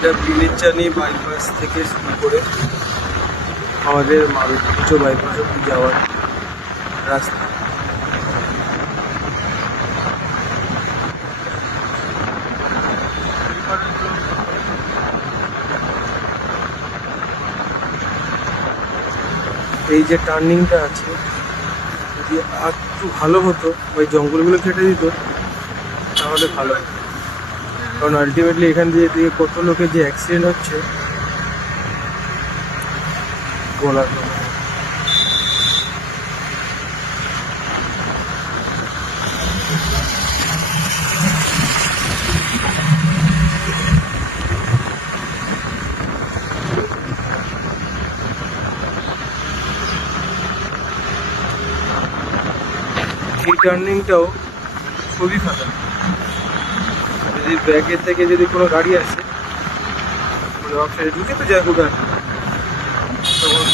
এটা বিলেচানি বাইপাস থেকে শুরু করে আমাদের মারুতি বাইপাস অব্দি যাওয়ার রাস্তা। এই যে টার্নিংটা আছে, যদি আর একটু ভালো হতো, ওই জঙ্গলগুলো কেটে দিত তাহলে ভালো হতো। কারণ আলটিমেটলি এখান দিয়ে কত লোকের যে অ্যাক্সিডেন্ট হচ্ছে বলার কথা। এই টার্নিংটাও খুবই খারাপ। যদি ব্যাকের থেকে যদি কোনো গাড়ি আসে, অফ সাইডে ঢুকে তো যায়, তখন